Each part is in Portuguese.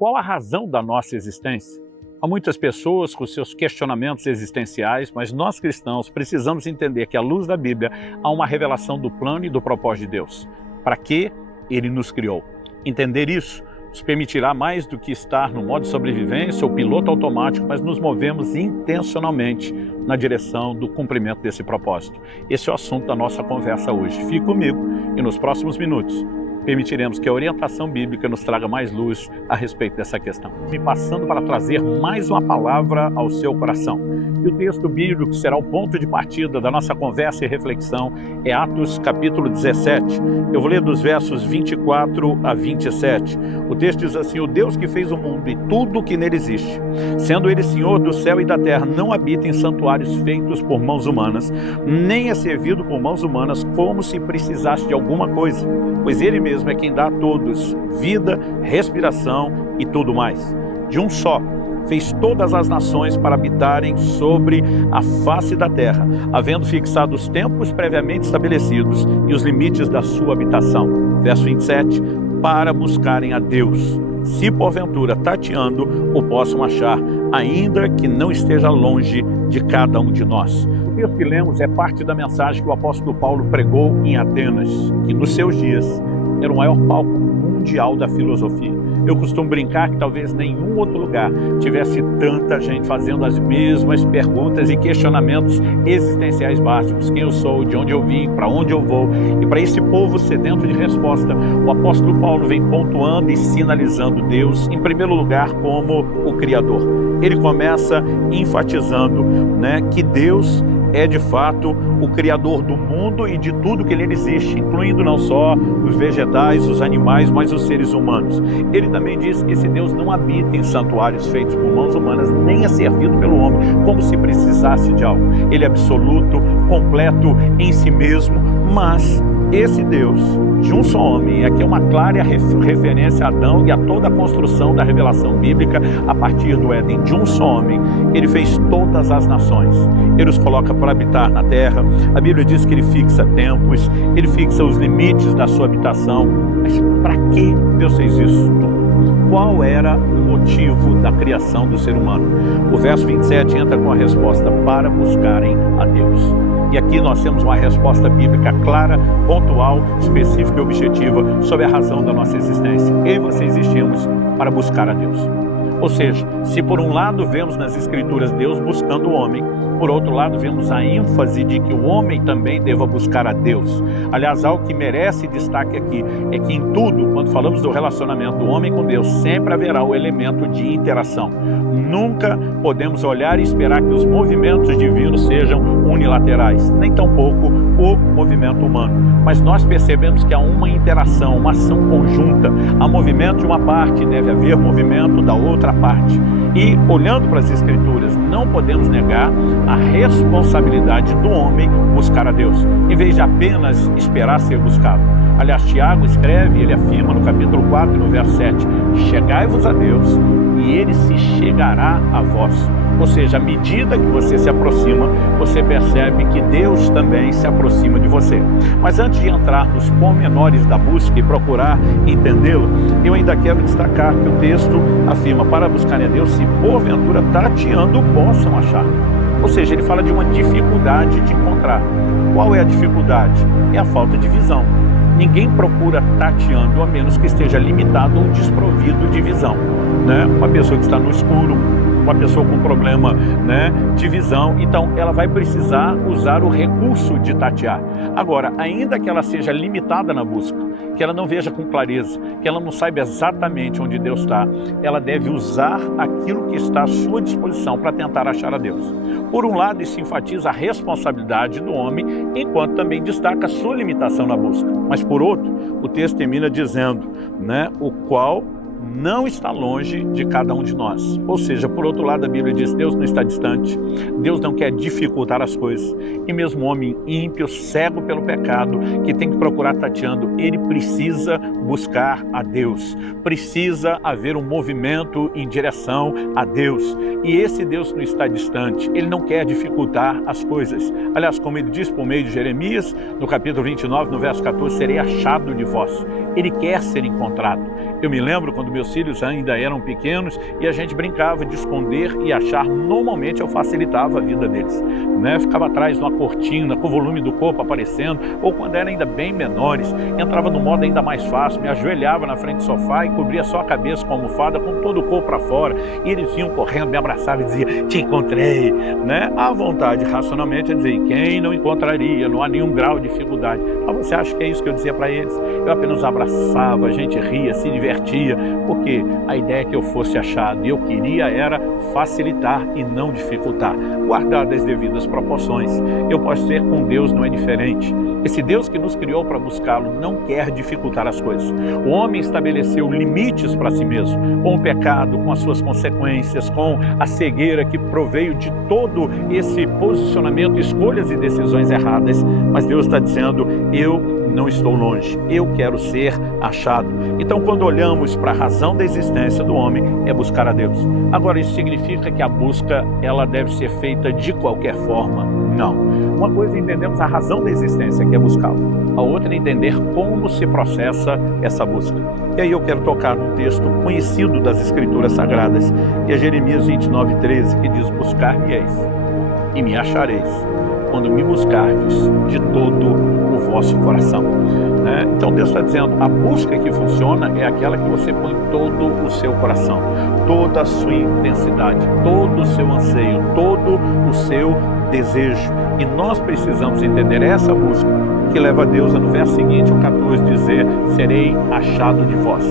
Qual a razão da nossa existência? Há muitas pessoas com seus questionamentos existenciais, mas nós cristãos precisamos entender que à luz da Bíblia há uma revelação do plano e do propósito de Deus. Para que Ele nos criou? Entender isso nos permitirá mais do que estar no modo de sobrevivência ou piloto automático, mas nos movemos intencionalmente na direção do cumprimento desse propósito. Esse é o assunto da nossa conversa hoje. Fique comigo e nos próximos minutos permitiremos que a orientação bíblica nos traga mais luz a respeito dessa questão. Me passando para trazer mais uma palavra ao seu coração. E o texto bíblico que será o ponto de partida da nossa conversa e reflexão é Atos capítulo 17. Eu vou ler dos versos 24 a 27. O texto diz assim: o Deus que fez o mundo e tudo o que nele existe, sendo Ele Senhor do céu e da terra, não habita em santuários feitos por mãos humanas, nem é servido por mãos humanas como se precisasse de alguma coisa, pois Ele mesmo é quem dá a todos vida, respiração e tudo mais. De um só, fez todas as nações para habitarem sobre a face da terra, havendo fixado os tempos previamente estabelecidos e os limites da sua habitação. Verso 27, para buscarem a Deus, se porventura tateando o possam achar, ainda que não esteja longe de cada um de nós. O texto que lemos é parte da mensagem que o apóstolo Paulo pregou em Atenas, que nos seus dias era o maior palco mundial da filosofia. Eu costumo brincar que talvez nenhum outro lugar tivesse tanta gente fazendo as mesmas perguntas e questionamentos existenciais básicos. Quem eu sou, de onde eu vim, para onde eu vou. E para esse povo sedento de resposta, o apóstolo Paulo vem pontuando e sinalizando Deus, em primeiro lugar, como o Criador. Ele começa enfatizando, que Deus é de fato o Criador do mundo e de tudo que nele existe, incluindo não só os vegetais, os animais, mas os seres humanos. Ele também diz que esse Deus não habita em santuários feitos por mãos humanas, nem é servido pelo homem, como se precisasse de algo. Ele é absoluto, completo em si mesmo, mas esse Deus de um só homem, aqui é uma clara referência a Adão e a toda a construção da revelação bíblica a partir do Éden. De um só homem, ele fez todas as nações, ele os coloca para habitar na terra. A Bíblia diz que ele fixa tempos, ele fixa os limites da sua habitação. Mas para que Deus fez isso tudo? Qual era o motivo da criação do ser humano? O verso 27 entra com a resposta: para buscarem a Deus. E aqui nós temos uma resposta bíblica clara, pontual, específica e objetiva sobre a razão da nossa existência. Eu e você existimos para buscar a Deus. Ou seja, se por um lado vemos nas Escrituras Deus buscando o homem, por outro lado vemos a ênfase de que o homem também deva buscar a Deus. Aliás, algo que merece destaque aqui é que em tudo, quando falamos do relacionamento do homem com Deus, sempre haverá o elemento de interação. Nunca podemos olhar e esperar que os movimentos divinos sejam unilaterais, nem tampouco o movimento humano. Mas nós percebemos que há uma interação, uma ação conjunta. Há movimento de uma parte, deve haver movimento da outra parte. E olhando para as Escrituras, não podemos negar a responsabilidade do homem buscar a Deus, em vez de apenas esperar ser buscado. Aliás, Tiago escreve, ele afirma no capítulo 4, no verso 7, chegai-vos a Deus e Ele se chegará a vós. Ou seja, à medida que você se aproxima, você percebe que Deus também se aproxima de você. Mas antes de entrar nos pormenores da busca e procurar entendê-lo, eu ainda quero destacar que o texto afirma: para buscarem a Deus, se porventura tateando possam achar. Ou seja, ele fala de uma dificuldade de encontrar. Qual é a dificuldade? É a falta de visão. Ninguém procura tateando a menos que esteja limitado ou desprovido de visão. Uma pessoa que está no escuro, uma pessoa com problema de visão, então ela vai precisar usar o recurso de tatear. Agora, ainda que ela seja limitada na busca, que ela não veja com clareza, que ela não saiba exatamente onde Deus está, ela deve usar aquilo que está à sua disposição para tentar achar a Deus. Por um lado, isso enfatiza a responsabilidade do homem, enquanto também destaca a sua limitação na busca. Mas por outro, o texto termina dizendo, o qual não está longe de cada um de nós. Ou seja, por outro lado, a Bíblia diz: Deus não está distante, Deus não quer dificultar as coisas. E mesmo o homem ímpio, cego pelo pecado, que tem que procurar tateando, ele precisa buscar a Deus. Precisa haver um movimento em direção a Deus. E esse Deus não está distante, ele não quer dificultar as coisas. Aliás, como ele diz por meio de Jeremias, no capítulo 29, no verso 14, serei achado de vós. Ele quer ser encontrado. Eu me lembro quando meus filhos ainda eram pequenos e a gente brincava de esconder e achar. Normalmente eu facilitava a vida deles, né? Ficava atrás de uma cortina com o volume do corpo aparecendo, ou quando eram ainda bem menores, entrava no modo ainda mais fácil, me ajoelhava na frente do sofá e cobria só a cabeça com a almofada, com todo o corpo para fora, e eles vinham correndo, me abraçavam e diziam: te encontrei, né? À vontade, racionalmente, eu dizia: quem não encontraria? Não há nenhum grau de dificuldade. Mas você acha que é isso que eu dizia para eles? Eu apenas abraçava, a gente ria, se divertia, porque a ideia é que eu fosse achado, e eu queria era facilitar e não dificultar, guardar as devidas proporções. Eu posso ser com Deus, não é diferente. Esse Deus que nos criou para buscá-lo não quer dificultar as coisas. O homem estabeleceu limites para si mesmo, com o pecado, com as suas consequências, com a cegueira que proveio de todo esse posicionamento, escolhas e decisões erradas. Mas Deus está dizendo: eu não estou longe, eu quero ser achado. Então, quando olhamos para a razão da existência do homem, é buscar a Deus. Agora, isso significa que a busca ela deve ser feita de qualquer forma? Não. Uma coisa é entendermos a razão da existência, que é buscá-lo. A outra é entender como se processa essa busca. E aí eu quero tocar num texto conhecido das Escrituras Sagradas, que é Jeremias 29:13, que diz: buscar-me-eis e me achareis, quando me buscardes de todo o vosso coração. Então Deus está dizendo: a busca que funciona é aquela que você põe todo o seu coração, toda a sua intensidade, todo o seu anseio, todo o seu desejo. E nós precisamos entender essa busca que leva a Deus a, no verso seguinte, o 14, dizer: serei achado de vós.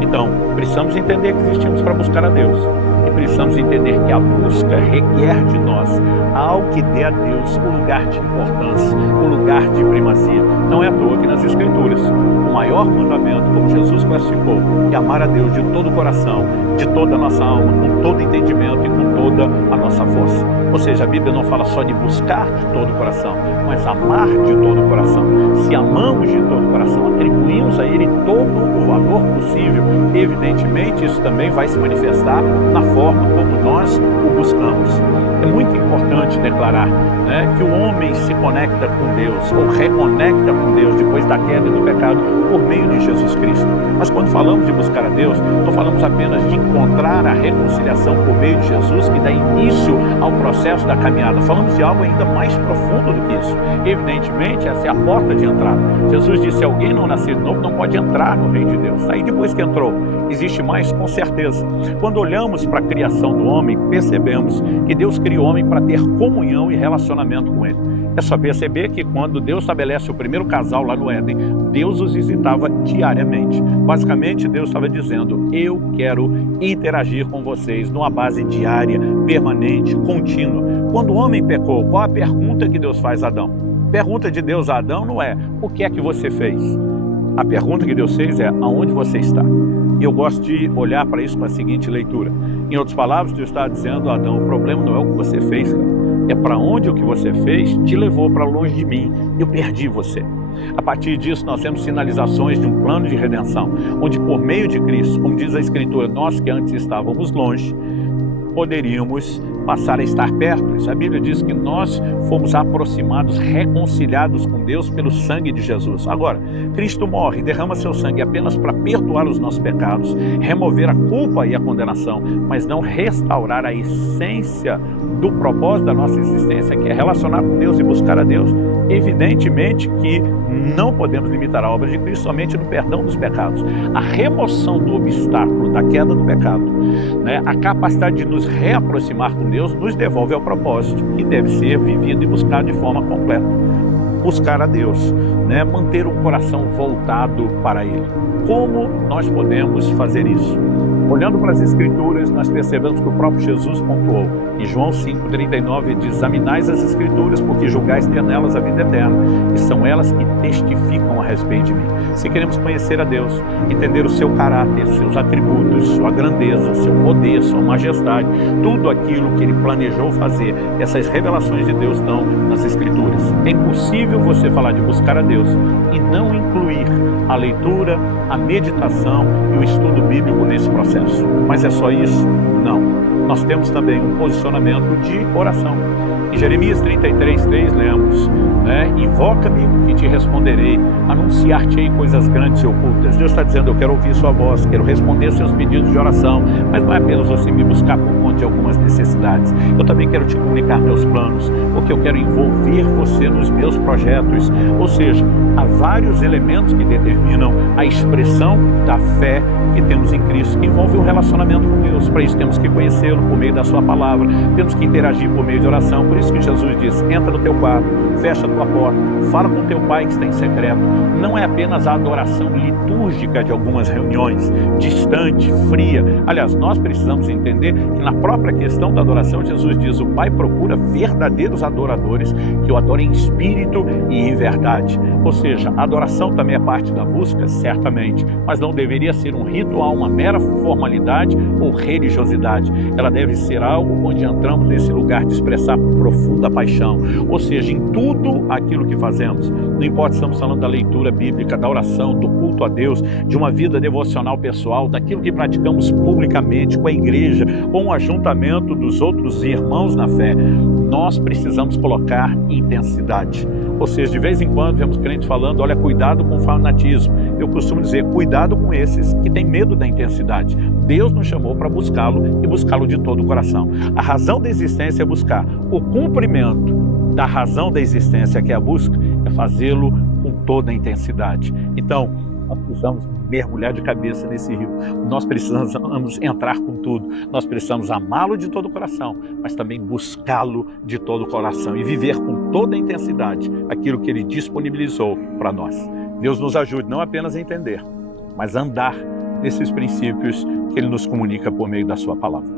Então, precisamos entender que existimos para buscar a Deus. E precisamos entender que a busca requer de nós algo que dê a Deus o lugar de importância, o lugar de primazia. Não é à toa que nas Escrituras, o maior mandamento, como Jesus classificou, é amar a Deus de todo o coração, de toda a nossa alma, com todo entendimento e com toda a nossa força. Ou seja, a Bíblia não fala só de buscar de todo o coração, mas amar de todo o coração. Se amamos de todo o coração, atribuímos a Ele todo o valor possível, evidentemente isso também vai se manifestar na forma como nós o buscamos. É muito importante declarar, que o homem se conecta com Deus, ou reconecta com Deus depois da queda e do pecado, por meio de Jesus Cristo. Mas quando falamos de buscar a Deus, não falamos apenas de encontrar a reconciliação por meio de Jesus, que dá início ao processo da caminhada. Falamos de algo ainda mais profundo do que isso. Evidentemente, essa é a porta de entrada. Jesus disse: se alguém não nascer de novo, não pode entrar no reino de Deus. Aí depois que entrou, existe mais, com certeza. Quando olhamos para a criação do homem, percebemos que Deus criou o homem para ter comunhão e relacionamento com Ele. É só perceber que quando Deus estabelece o primeiro casal lá no Éden, Deus os visitava diariamente. Basicamente, Deus estava dizendo: eu quero interagir com vocês numa base diária, permanente, contínua. Quando o homem pecou, qual a pergunta que Deus faz a Adão? A pergunta de Deus a Adão não é: o que é que você fez? A pergunta que Deus fez é: aonde você está? E eu gosto de olhar para isso com a seguinte leitura. Em outras palavras, Deus está dizendo a Adão: o problema não é o que você fez, cara. É para onde o que você fez te levou para longe de mim. Eu perdi você. A partir disso, nós temos sinalizações de um plano de redenção, onde por meio de Cristo, como diz a Escritura, nós que antes estávamos longe, poderíamos passar a estar perto. A Bíblia diz que nós fomos aproximados, reconciliados com Deus pelo sangue de Jesus. Agora, Cristo morre e derrama seu sangue apenas para perdoar os nossos pecados, remover a culpa e a condenação, mas não restaurar a essência do propósito da nossa existência, que é relacionar com Deus e buscar a Deus. Evidentemente que não podemos limitar a obra de Cristo somente no perdão dos pecados. A remoção do obstáculo da queda do pecado, a capacidade de nos reaproximar com Deus, nos devolve ao propósito que deve ser vivido e buscado de forma completa. Buscar a Deus, manter o coração voltado para Ele. Como nós podemos fazer isso? Olhando para as Escrituras, nós percebemos que o próprio Jesus pontuou. Em João 5,39 diz: examinais as Escrituras, porque julgais ter nelas a vida eterna, e são elas que testificam a respeito de mim. Se queremos conhecer a Deus, entender o seu caráter, seus atributos, sua grandeza, seu poder, sua majestade, tudo aquilo que Ele planejou fazer, essas revelações de Deus estão nas Escrituras. É impossível você falar de buscar a Deus e não incluir a leitura, a meditação e o estudo bíblico nesse processo. Mas é só isso? Não. nós temos também um posicionamento de oração. Em Jeremias 33:3 lemos, invoca-me e te responderei, anunciar-te-ei coisas grandes e ocultas. Deus está dizendo, eu quero ouvir sua voz, quero responder seus pedidos de oração, mas não é apenas você me buscar por conta de algumas necessidades. Eu também quero te comunicar meus planos, porque eu quero envolver você nos meus projetos. Ou seja, há vários elementos que determinam a expressão da fé que temos em Cristo, que envolve um relacionamento com Deus. Para isso temos que conhecê-lo por meio da sua palavra, temos que interagir por meio de oração. Por isso que Jesus diz, entra no teu quarto, fecha a tua porta, fala com teu pai que está em secreto. Não é apenas a adoração litúrgica de algumas reuniões, distante, fria. Aliás, nós precisamos entender que na própria questão da adoração, Jesus diz, o Pai procura verdadeiros adoradores que o adorem em espírito e em verdade. Ou seja, a adoração também é parte da busca, certamente, mas não deveria ser um ritual, uma mera formalidade ou religiosidade. Ela deve ser algo onde entramos nesse lugar de expressar profunda paixão. Ou seja, em tudo aquilo que fazemos, não importa se estamos falando da leitura bíblica, da oração, do culto a Deus, de uma vida devocional pessoal, daquilo que praticamos publicamente com a igreja, com o ajuntamento dos outros irmãos na fé, nós precisamos colocar intensidade. Ou seja, de vez em quando vemos crentes falando, olha, cuidado com o fanatismo. Eu costumo dizer, cuidado com esses que têm medo da intensidade. Deus nos chamou para buscá-lo e buscá-lo de todo o coração. A razão da existência é buscar. O cumprimento da razão da existência, que é a busca, é fazê-lo com toda a intensidade. Então, nós precisamos mergulhar de cabeça nesse rio. Nós precisamos entrar com tudo. Nós precisamos amá-lo de todo o coração, mas também buscá-lo de todo o coração e viver com toda a intensidade aquilo que Ele disponibilizou para nós. Deus nos ajude não apenas a entender, mas a andar nesses princípios que Ele nos comunica por meio da sua palavra.